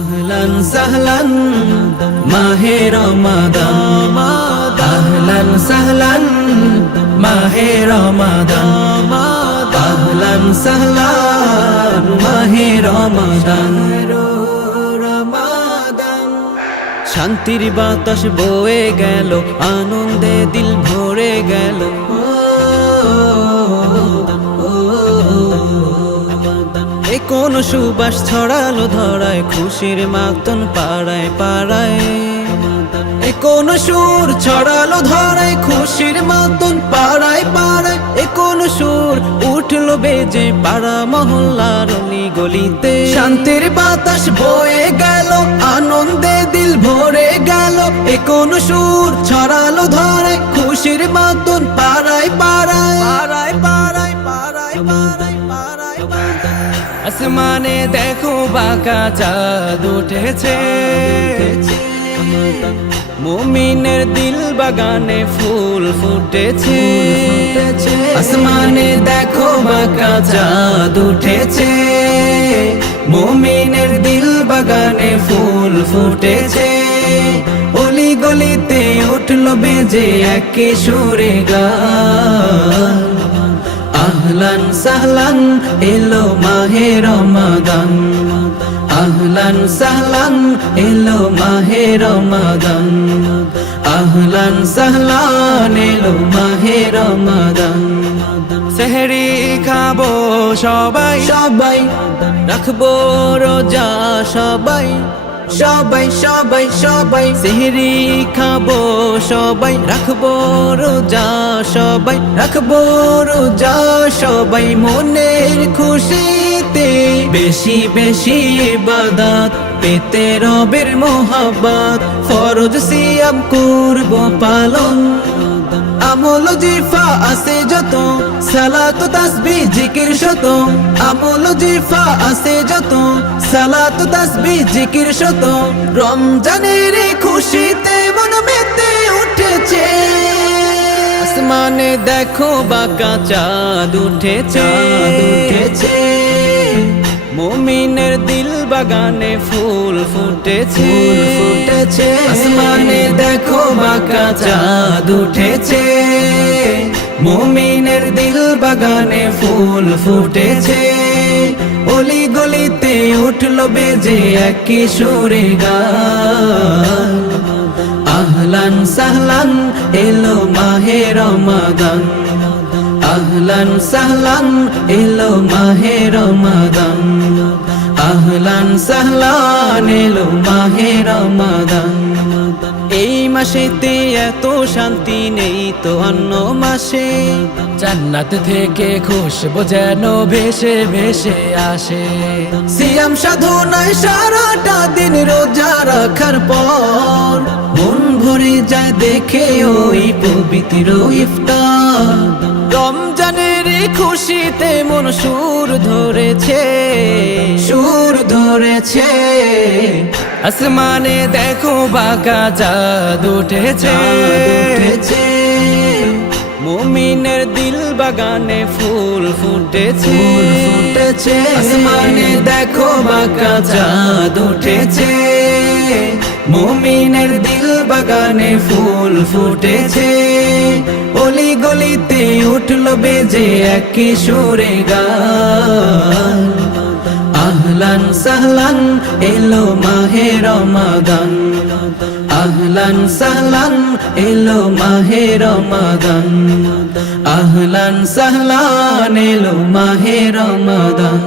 আহলান সাহলান মাহে রমাদান, আহলান সাহলান মাহে রমাদান, আহলান সাহলান মাহে রমাদান। শান্তির বাতাস বয়ে গেল, আনন্দে দিল ভরে গেল। এ কোন সুবাস ছড়ালো ধরায়, খুশির মাতন পাড়ায় পাড়ায়। এ কোন সুর ছড়ালো ধরায়, খুশির মাতন পাড়ায় পাড়ায়। এ কোন সুর উঠলো বেজে পাড়া মহল্লার অলি গলিতে। শান্তির বাতাস বয়ে গেল, আনন্দে দিল ভরে গেল। এ কোন সুর ছড়ালো ধরায়, খুশির মাতন পাড়ায় পাড়ায় পাড়ায় পাড়ায় পাড়ায় পাড়ায় পাড়ায় পাড়ায়। আসমানে দেখো বাঁকা চাঁদ উঠেছে, মুমিনের দিল বাগানে ফুল ফুটেছে। আসমানে দেখো বাঁকা চাঁদ উঠেছে, মুমিনের দিল বাগানে ফুল ফুটেছে। অলি গলিতে উঠলো বেজে একে সুরে গান। আহলান সাহলান এলো মাহে রমাদান, আহলান সাহলান এলো মাহে রমাদান, আহলান সাহলান এলো মাহে রমাদান। সেহরি খাবো সবাই সবাই, রাখবো রোজা সবাই সবাই সবাই সবাই। সেহরি খাবো সবাই, রাখবো রোজা সবাই, রাখবো রোজা সবাই। মনের খুশিতে বেশি বেশি ইবাদত পেতে রবের মোহাব্বত। ফরজ সিয়াম করবো পালন, আমল জিফা আছে যত, সালাত তাসবিহ জিকির শত। আমল জিফা আছে যত, সালাত তাসবিহ জিকির শত। রমজানের খুশিতে মন মেতে উঠেছে। আসমানে দেখো বাঁকা চাঁদ উঠেছে, মুমিনের দিল বাগানে ফুল ফুটেছে। আসমানে দেখো বাঁকা চাঁদ উঠেছে, মুমিনের দিল বাগানে ফুল ফুটেছে। অলি গলিতে উঠলো বেজে একি সুরে গান। আহলান সাহলান এলো মাহে রমাদান, আহলান সাহলান এলো মাহে রমাদান, আহলান সাহলান এলো মাহে রমাদান। এই মাসেতে এত শান্তি নেই তো অন্য মাসে, জান্নাত থেকে খুশবু যেন ভেসে ভেসে আসে। সিয়াম সাধনায় সারাটা দিন রোজা রাখার পর মন ভরে যায় দেখে ওই পবিত্র ইফতার। রমজানের খুশিতে মন সুর ধরেছে, সুর ধরেছে। আসমানে দেখো বাঁকা চাঁদ উঠেছে, মুমিনের দিল বাগানে ফুল ফুটেছে। আসমানে দেখো বাঁকা চাঁদ উঠেছে, মুমিনের দিল বাগানে ফুল ফুটেছে। অলি গলিতে উঠলো বেজে একি সুরে গান। আহলান সাহলান এলো মাহে রমাদান, আহলান সাহলান এলো মাহে রমাদান, আহলান সাহলান এলো মাহে রমাদান।